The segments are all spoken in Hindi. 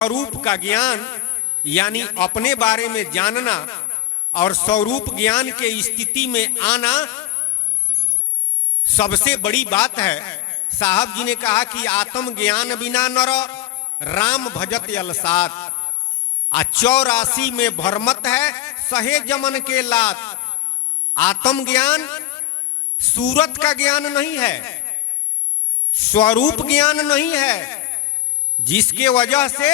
स्वरूप का ज्ञान यानी अपने बारे में जानना और स्वरूप ज्ञान के स्थिति में आना सबसे बड़ी बात है। साहब जी ने कहा कि आत्म ज्ञान बिना नर राम भजत अलसात, 84 में भरमत है सहे जमन के लात। आत्म ज्ञान सूरत का ज्ञान नहीं है, स्वरूप ज्ञान नहीं है, जिसके वजह से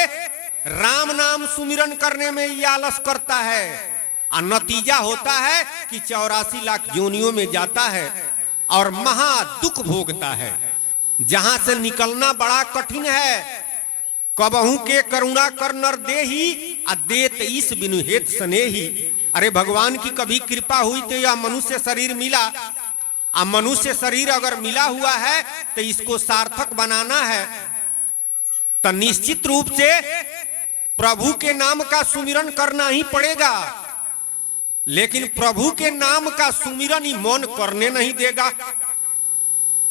राम नाम सुमिरन करने में ये आलस करता है और नतीजा होता है कि 84 लाख जोनियों में जाता है और महा दुख भोगता है, जहां से निकलना बड़ा कठिन है। कबहू के करुणा कर नर देही आ देत ईस बिनु हेत स्नेही। अरे भगवान की कभी कृपा हुई तो यह मनुष्य शरीर मिला, आ मनुष्य शरीर अगर मिला हुआ है तो इसको सार्थक बनाना है, तो निश्चित रूप से प्रभु के नाम का सुमिरन करना ही पड़ेगा। लेकिन प्रभु के नाम का सुमिरन ही मन करने नहीं देगा,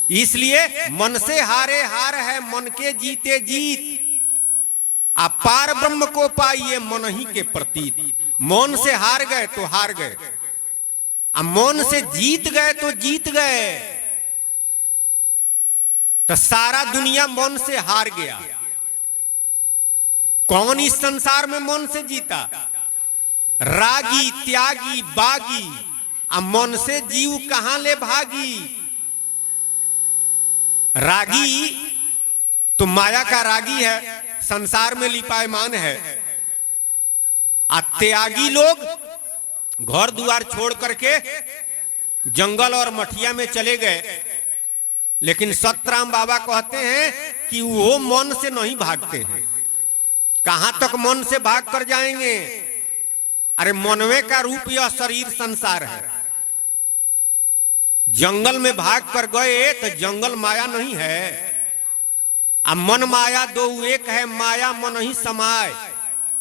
इसलिए मन से हारे हार है, मन के जीते जीत। आप पार ब्रह्म को पाइए मन ही के प्रतीत। मन से हार गए तो हार गए, अब मन से जीत गए तो जीत गए। तो सारा दुनिया मन से हार गया। कौन इस संसार में मन से जीता? रागी त्यागी बागी, अब मन से जीव कहां ले भागी। रागी तो माया का रागी है, संसार में लिपायमान है। त्यागी लोग घर द्वार छोड़ करके जंगल और मठिया में चले गए, लेकिन सतराम बाबा कहते हैं कि वो मन से नहीं भागते हैं। कहां तक मन से भाग कर जाएंगे? अरे मनवे का रूप यह शरीर संसार है। जंगल में भाग कर गए तो जंगल माया नहीं है, अब मन माया दो एक है, माया मन ही समाय।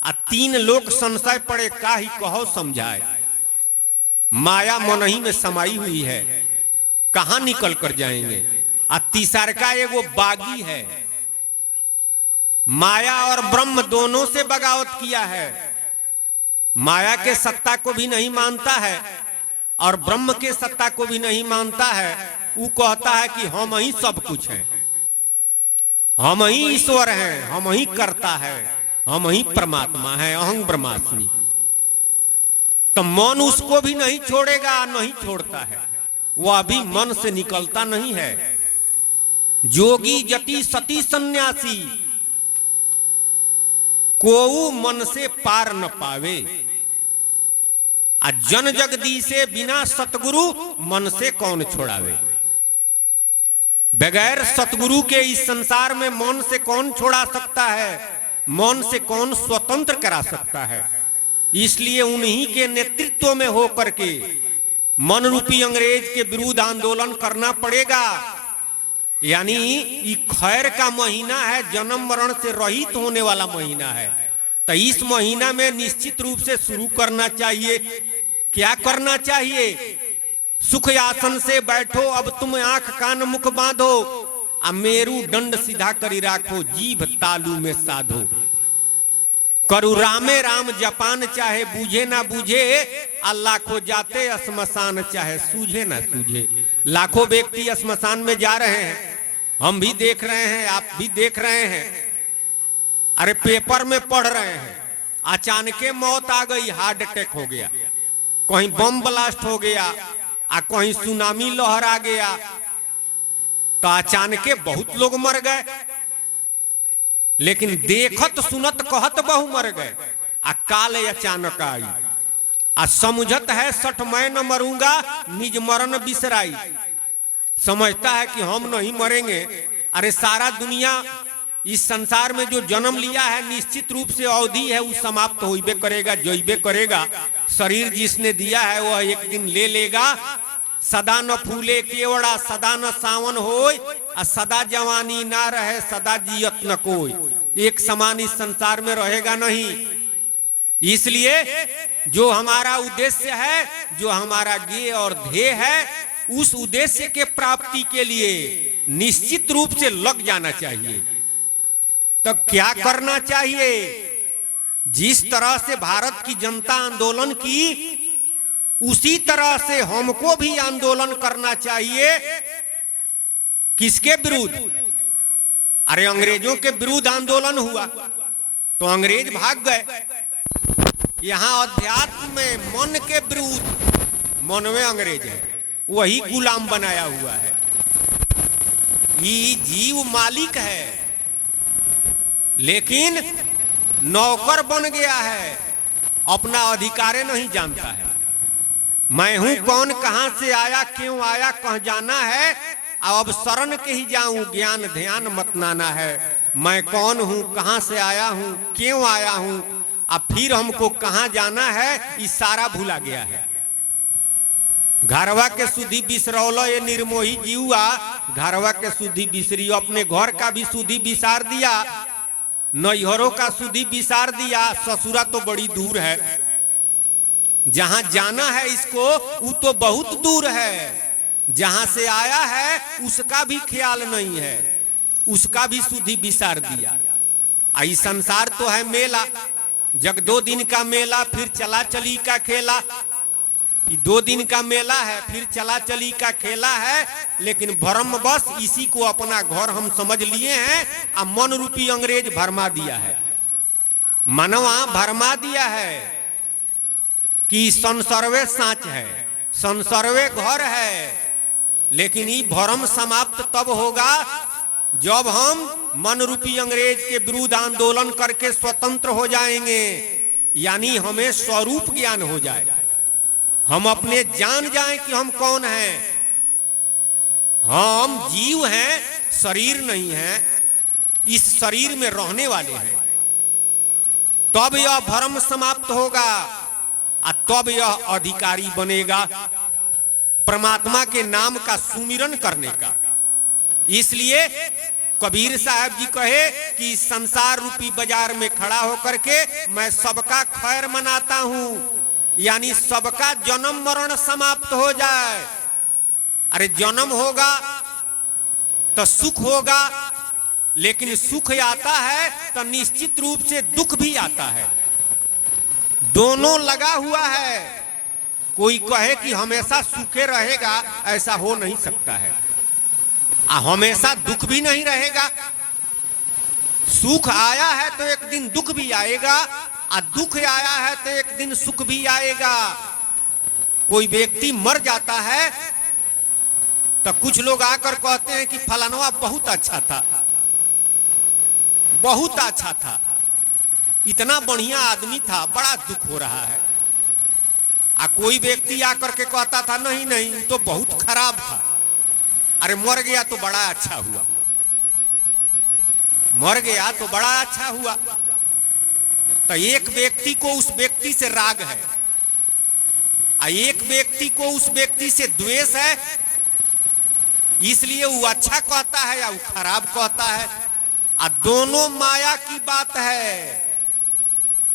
तीन लोग संशय पड़े काहि कहो समझाए। माया मन ही में समाई हुई है, कहां निकल कर जाएंगे। तीसर का एगो बागी है, माया और ब्रह्म दोनों से बगावत किया है। माया के सत्ता को भी नहीं मानता है और ब्रह्म के सत्ता को भी नहीं मानता है। वो कहता है कि हम ही सब कुछ हैं, हम ही ईश्वर हैं, हम ही करता है, हम ही परमात्मा है, अहं ब्रह्मास्मि। तो मन उसको भी नहीं छोड़ेगा, नहीं छोड़ता है, वह अभी मन से निकलता नहीं है। जोगी जति सती सन्यासी, कोऊ मन से पार न पावे। जन जगदीशे बिना सतगुरु मन से कौन छोड़ावे। बगैर सतगुरु के इस संसार में मन से कौन छोड़ा सकता है, मन से कौन स्वतंत्र करा सकता है। इसलिए उन्हीं के नेतृत्व में होकर के मन रूपी अंग्रेज के विरुद्ध आंदोलन करना पड़ेगा। यानी ये खैर का महीना है, जन्म मरण से रहित होने वाला महीना है। तो इस महीना में निश्चित रूप से शुरू करना चाहिए। क्या करना चाहिए? सुख आसन से बैठो, अब तुम आंख कान मुख बांधो, मेरू दंड सीधा करी राखो, जीभ तालू में साधो। करु रामे राम जपान, चाहे बूझे ना बूझे, अल्लाह को जाते श्मशान, चाहे सूझे ना सूझे। लाखों व्यक्ति श्मशान में जा रहे हैं, हम भी देख रहे हैं, आप भी देख रहे हैं। अरे पेपर में पढ़ रहे हैं, अचानक मौत आ गई, हार्ट अटैक हो गया, कहीं बम ब्लास्ट हो गया, कहीं सुनामी लहर आ गया, तो अचानक बहुत लोग मर गए। लेकिन देखत सुनत कहत बहु मर गए, काल अचानक आई। समझत है सठ मैं न मरूंगा, निज मरण बिसराई। समझता है कि हम नहीं मरेंगे। अरे सारा दुनिया इस संसार में जो जन्म लिया है, निश्चित रूप से अवधि है, वो समाप्त होइबे करेगा, जइबे करेगा। शरीर जिसने दिया है वह एक दिन ले लेगा। सदा न फूले केवड़ा, सदा न सावन होय, सदा जवानी ना रहे, सदा जियत न कोई। एक समान इस संसार में रहेगा नहीं। इसलिए जो हमारा उद्देश्य है, जो हमारा ज्ञेय और ध्येय है, उस उद्देश्य के प्राप्ति के लिए निश्चित रूप से लग जाना चाहिए। तो क्या करना चाहिए? जिस तरह से भारत की जनता आंदोलन की, उसी तरह से हमको भी आंदोलन करना चाहिए। किसके विरुद्ध? अरे अंग्रेजों के विरुद्ध आंदोलन हुआ तो अंग्रेज भाग गए। यहां अध्यात्म में मन के विरुद्ध, मन में अंग्रेज है, वही गुलाम बनाया हुआ है। ये जीव मालिक है लेकिन नौकर बन गया है, अपना अधिकार नहीं जानता है। मैं हूं कौन, कहां से आया, क्यों आया, कहां जाना है, अब शरण के ही जाऊं, ज्ञान ध्यान मत नाना है। मैं कौन हूं, कहां से आया हूं, क्यों आया हूं, अब फिर हमको कहां जाना है, इशारा भूला गया है। घरवा के सुधी बिसरौलो ये निर्मोही जीवा, घरवा के सुधी बिसरी, अपने घर का भी सुधी बिसार दिया, नैहरों का सुधी बिसार दिया, ससुरा तो बड़ी दूर है। जहां जाना है इसको वो तो बहुत दूर है, जहां से आया है उसका भी ख्याल नहीं है, उसका भी सुधी बिसार दिया। आई संसार तो है मेला, जग 2 दिन का मेला, फिर चला चली का खेला। 2 दिन का मेला है, फिर चला चली का खेला है, लेकिन भ्रम बस इसी को अपना घर हम समझ लिए हैं। अब मन रूपी अंग्रेज भरमा दिया है, मनवा भरमा दिया है कि संसर्वे साँच है, संसर्वे घर है। लेकिन ये भ्रम समाप्त तब होगा जब हम मन रूपी अंग्रेज के विरुद्ध आंदोलन करके स्वतंत्र हो जाएंगे, यानी हमें स्वरूप ज्ञान हो जाए, हम अपने जान जाएं कि हम कौन हैं। हम जीव हैं, शरीर नहीं है, इस शरीर में रहने वाले हैं। तब यह भ्रम समाप्त होगा और तब यह अधिकारी बनेगा परमात्मा के नाम का सुमिरन करने का। इसलिए कबीर साहब जी कहे कि संसार रूपी बाजार में खड़ा होकर के मैं सबका खैर मनाता हूं, यानी सबका जन्म मरण समाप्त हो जाए। अरे जन्म होगा तो सुख होगा, लेकिन सुख आता है तो निश्चित रूप से दुख भी आता है, दोनों लगा हुआ है। कोई कहे कि हमेशा सुखे रहेगा, ऐसा हो नहीं सकता है। हमेशा दुख भी नहीं रहेगा। सुख आया है तो एक दिन दुख भी आएगा, और दुख आया है तो एक दिन सुख भी आएगा। कोई व्यक्ति मर जाता है तो कुछ लोग आकर कहते हैं कि फलानवा बहुत अच्छा था, बहुत अच्छा था, इतना बढ़िया आदमी था, बड़ा दुख हो रहा है। कोई व्यक्ति आकर के कहता था नहीं नहीं तो बहुत खराब था, अरे मर गया तो बड़ा अच्छा हुआ, मर गया तो बड़ा अच्छा हुआ। तो एक व्यक्ति को उस व्यक्ति से राग है, एक व्यक्ति को उस व्यक्ति से द्वेष है, इसलिए वो अच्छा कहता है या वो खराब कहता है। दोनों माया की बात है।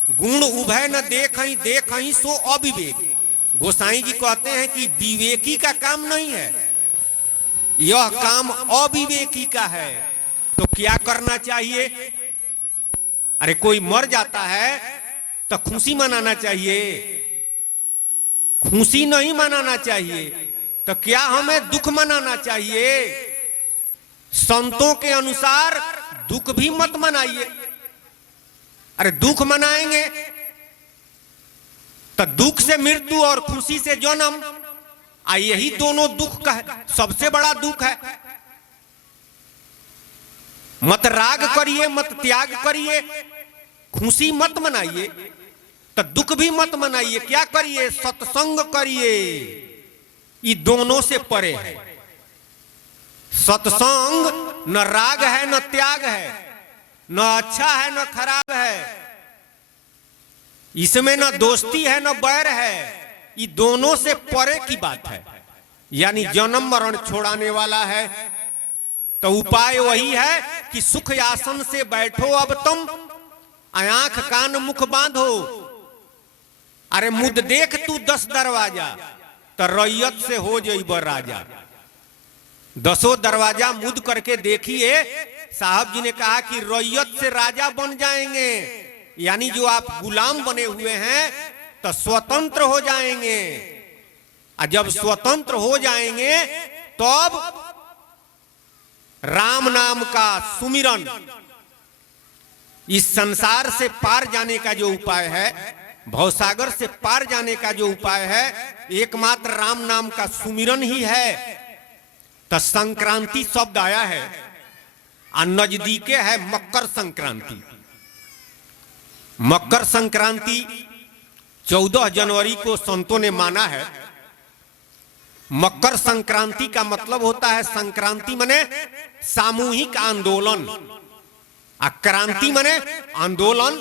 गुण उभय न देखहीं, देखहीं सो अविवेक। गोसाई जी कहते हैं कि विवेकी का काम नहीं है, यह काम अविवेकी का है। तो क्या करना चाहिए? अरे कोई मर जाता है तो खुशी मनाना चाहिए, खुशी नहीं मनाना चाहिए। तो क्या हमें दुख मनाना चाहिए? संतों के अनुसार दुख भी मत मनाइए। अरे दुख मनाएंगे तो दुख से मृत्यु और खुशी से जन्म, यही दोनों दुख का सबसे बड़ा दुख है। मत राग करिए, मत त्याग करिए, खुशी मत मनाइए तो दुख भी मत मनाइए। क्या करिए? सत्संग करिए, ये दोनों से परे है। सत्संग न राग है न त्याग है, न अच्छा है न खराब है, इसमें न दोस्ती है न बैर है, ये दोनों से परे की बात है, यानी जन्म मरण छोड़ाने वाला है। तो उपाय वही है कि सुख आसन से बैठो अब तुम, आंख कान मुख बांधो। अरे मुद देख तू 10 दरवाजा, तो रैयत से हो जइब राजा। 10 दरवाजा मुद करके देखिए, साहब जी ने कहा कि रैयत से राजा बन जाएंगे, यानी जो आप गुलाम बने हुए हैं तो स्वतंत्र हो जाएंगे। और जब स्वतंत्र हो जाएंगे तब राम नाम का सुमिरन, इस संसार से पार जाने का जो उपाय है, भवसागर से पार जाने का जो उपाय है, एकमात्र राम नाम का सुमिरन ही है। तो संक्रांति शब्द आया है और नजदीके है मकर संक्रांति। मकर संक्रांति 14 जनवरी को संतों ने माना है। मकर संक्रांति का मतलब होता है, संक्रांति माने सामूहिक आंदोलन, आ क्रांति माने आंदोलन।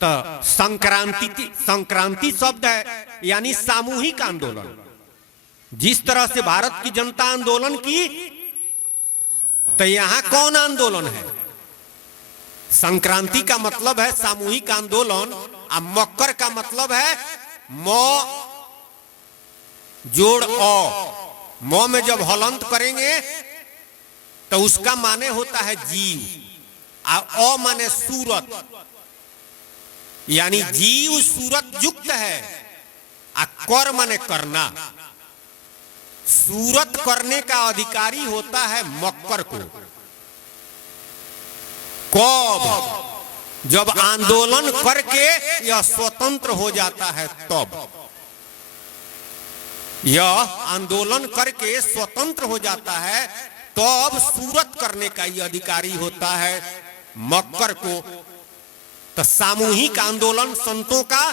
तो संक्रांति शब्द है यानी सामूहिक आंदोलन। जिस तरह से भारत की जनता आंदोलन की, तो यहां कौन आंदोलन है? संक्रांति का मतलब है सामूहिक आंदोलन, और मकर का मतलब है मौ जोड़ अ, मौ में जब हलंत करेंगे तो उसका माने होता है जीव, और अ माने सूरत, यानी जीव सूरत युक्त है। और कर माने करना, सूरत करने का अधिकारी होता है मकर को। कब? जब आंदोलन करके यह स्वतंत्र हो जाता है तब। यह आंदोलन करके स्वतंत्र हो जाता है तब सूरत करने का यह अधिकारी होता है मकर को। तो सामूहिक आंदोलन संतों का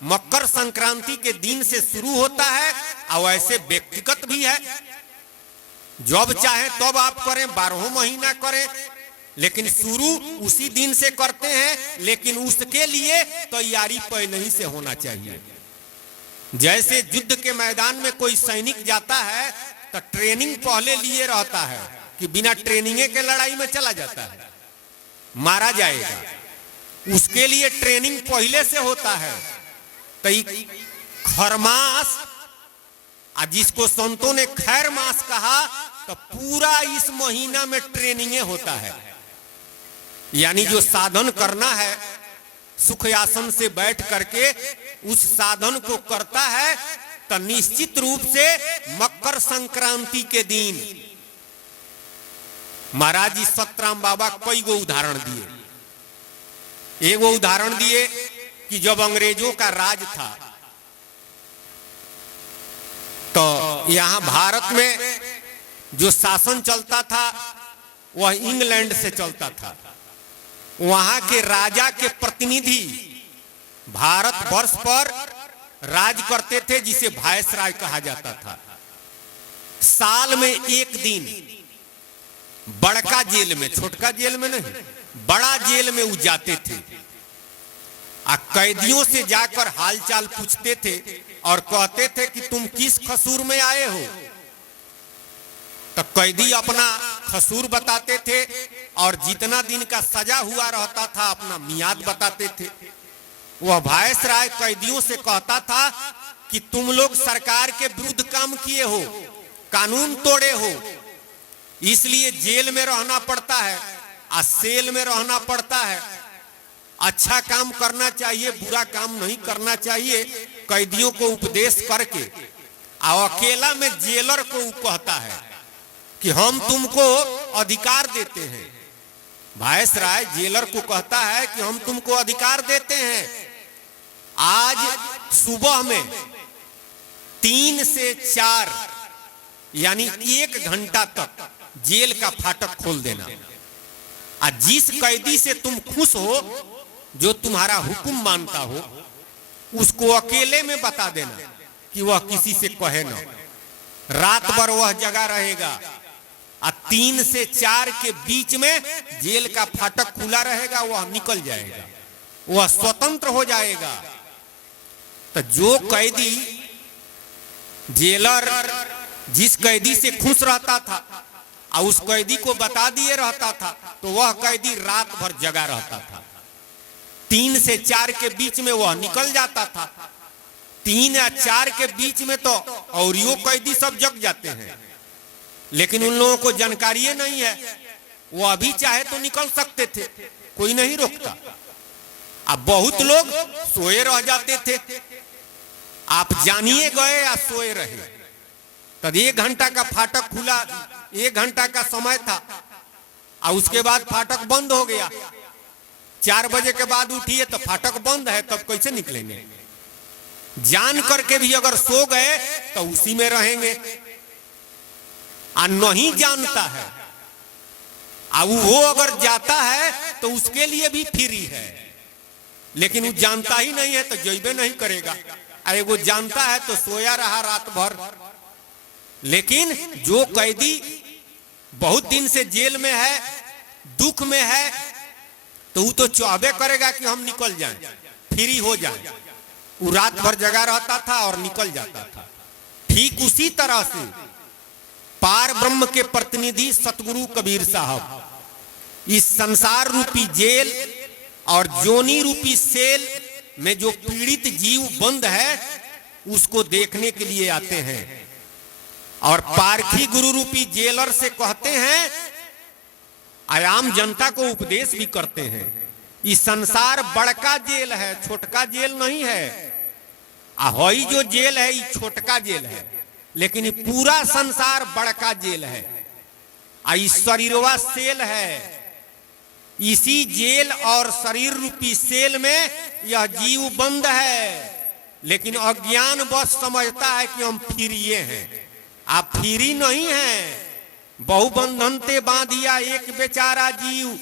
मकर संक्रांति के दिन से शुरू होता है, और वैसे व्यक्तिगत भी है। जब चाहे तब आप करें, 12 महीना करें, लेकिन शुरू उसी दिन से करते हैं। लेकिन उसके लिए तैयारी पहले ही से होना चाहिए। जैसे युद्ध के मैदान में कोई सैनिक जाता है तो ट्रेनिंग पहले लिए रहता है कि बिना ट्रेनिंग के लड़ाई में चला जाता है, मारा जाएगा। उसके लिए ट्रेनिंग पहले से होता है। तो खरमास, जिसको संतों ने खैर मास कहा, तो पूरा इस महीना में ट्रेनिंग होता है। यानी जो साधन करना है, सुख आसन से बैठ करके उस साधन को करता है, तो निश्चित रूप से मकर संक्रांति के दिन महाराज जी सतराम बाबा कई गो उदाहरण दिए। एगो उदाहरण दिए कि जब अंग्रेजों का राज था, तो यहां भारत में जो शासन चलता था वह इंग्लैंड से चलता था। वहां के राजा के प्रतिनिधि भारत वर्ष पर राज करते थे, जिसे वायसराय कहा जाता था। साल में एक दिन बड़का जेल में, छोटका जेल में नहीं, बड़ा जेल में वो जाते थे। कैदियों से जाकर हालचाल पूछते थे और कहते थे कि तुम किस कसूर में आए हो। तो कैदी अपना कसूर बताते थे, और जितना दिन का सजा हुआ रहता था अपना मियाद बताते थे। वह वायसराय कैदियों से कहता था कि तुम लोग सरकार के विरुद्ध काम किए हो, कानून तोड़े हो, इसलिए जेल में रहना पड़ता है और सेल में रहना पड़ता है। अच्छा काम करना चाहिए, बुरा काम नहीं करना चाहिए। कैदियों को उपदेश करके, और अकेला में जेलर को कहता है कि हम तुमको अधिकार देते हैं। वायसराय जेलर को कहता है कि हम तुमको अधिकार देते हैं, आज सुबह में 3 से 4 यानी 1 घंटा तक जेल का फाटक खोल देना। और जिस कैदी से तुम खुश हो, जो तुम्हारा हुक्म मानता हो, उसको अकेले में बता देना कि वह किसी से कहे ना। रात भर वह जगा रहेगा, और 3 से 4 के बीच में जेल का फाटक खुला रहेगा, वह निकल जाएगा, वह स्वतंत्र हो जाएगा। तो जो कैदी, जेलर जिस कैदी से खुश रहता था और उस कैदी को बता दिए रहता था, तो वह कैदी रात भर जगा रहता था। 3 से 4 के बीच में वह निकल जाता था। 3 या 4 के बीच में तो और यो कैदी सब जग जाते हैं। लेकिन उन लोगों को जानकारी नहीं है, वो अभी चाहे तो निकल सकते थे, कोई नहीं रोकता। अब बहुत लोग सोए रह जाते थे, आप जानिए गए या सोए रहे। तब 1 घंटा का फाटक खुला, 1 घंटा का समय था और उसके बाद फाटक बंद हो गया। 4 बजे के बाद उठिए तो फाटक बंद है, तब कैसे निकलेंगे? जान करके भी अगर सो गए तो उसी में रहेंगे। और नहीं जानता है, अब वो अगर जाता है तो उसके लिए भी फ्री है, लेकिन वो जानता ही नहीं है तो जइबे नहीं करेगा। अरे वो जानता है तो सोया रहा रात भर। लेकिन जो कैदी बहुत दिन से जेल में है, दुख में है, तो वो तो चाहबे करेगा कि हम निकल जाएं, फ्री हो जाएं। वो रात भर जगा रहता था और निकल जाता था। ठीक उसी तरह से पार ब्रह्म के प्रतिनिधि सतगुरु कबीर साहब इस संसार रूपी जेल और जोनी रूपी सेल में जो पीड़ित जीव बंद है उसको देखने के लिए आते हैं और पारखी गुरु रूपी जेलर से कहते हैं, आयाम जनता को उपदेश भी करते हैं। इस संसार बड़का जेल है, छोटका जेल नहीं है। हई जो जेल है ये छोटका जेल है, लेकिन ये पूरा संसार बड़का जेल है। इस शरीरवा सेल है। इसी जेल और शरीर रूपी सेल में यह जीव बंद है, लेकिन अज्ञान बस समझता है कि हम फ्रीए हैं। आप फ्री नहीं हैं। बहुबंधन ते बांधिया एक बेचारा जीव,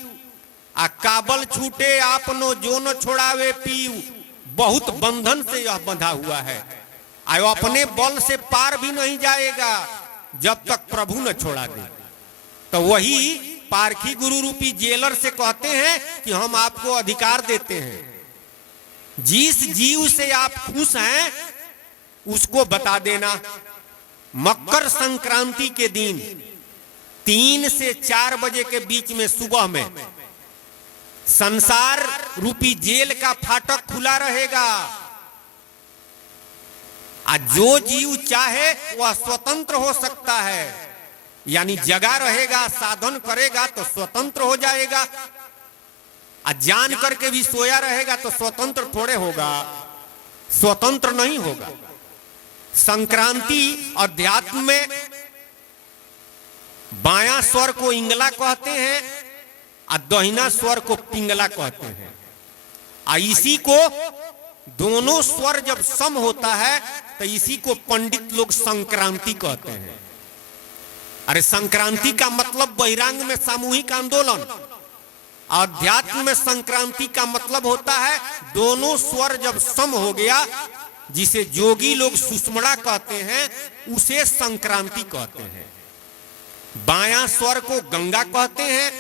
आ काबल छूटे आपनो जो न छोड़ावे पीव। बहुत बंधन से यह बंधा हुआ है, आयो अपने बल से पार भी नहीं जाएगा जब तक प्रभु न छोड़ा दे। तो वही पारखी गुरु रूपी जेलर से कहते हैं कि हम आपको अधिकार देते हैं। जिस जीव से आप खुश हैं उसको बता देना। मकर संक्रांति के दिन 3 से 4 बजे के बीच में सुबह में संसार रूपी जेल का फाटक खुला रहेगा। जो जीव चाहे वह स्वतंत्र हो सकता है, यानी जगा रहेगा, साधन करेगा तो स्वतंत्र हो जाएगा। जान करके भी सोया रहेगा तो स्वतंत्र थोड़े होगा, स्वतंत्र नहीं होगा। संक्रांति अध्यात्म में बायां स्वर को इंगला कहते हैं और दहिना स्वर को पिंगला कहते हैं। इसी को दोनों स्वर जब सम होता है तो इसी को पंडित लोग संक्रांति कहते हैं। अरे संक्रांति का मतलब बहिरंग में सामूहिक आंदोलन, अध्यात्म में संक्रांति का मतलब होता है दोनों स्वर जब सम हो गया, जिसे जोगी लोग सुषमणा कहते हैं, उसे संक्रांति कहते हैं। बायां स्वर को गंगा कहते हैं,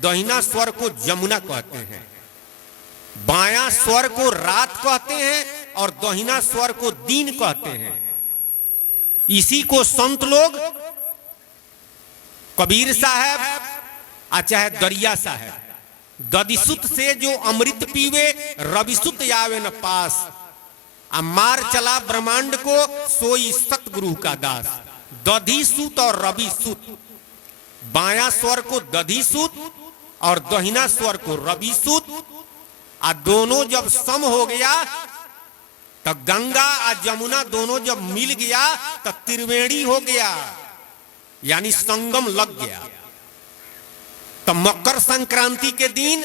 दहिना स्वर को जमुना कहते हैं। बायां स्वर को रात कहते हैं और दहिना स्वर को दिन कहते हैं। इसी को संत लोग कबीर साहब चाहे दरिया साहब, ददिसुत से जो अमृत पीवे रविसुत आवे न पास, मार चला ब्रह्मांड को सोई सतगुरु का दास। दधिसुत और रविसुत, बायां स्वर को दधिसुत और दहिना स्वर को रविसुत, दोनों जब सम हो गया तो गंगा और जमुना दोनों जब मिल गया तो त्रिवेणी हो गया, यानी संगम लग गया। तो मकर संक्रांति के दिन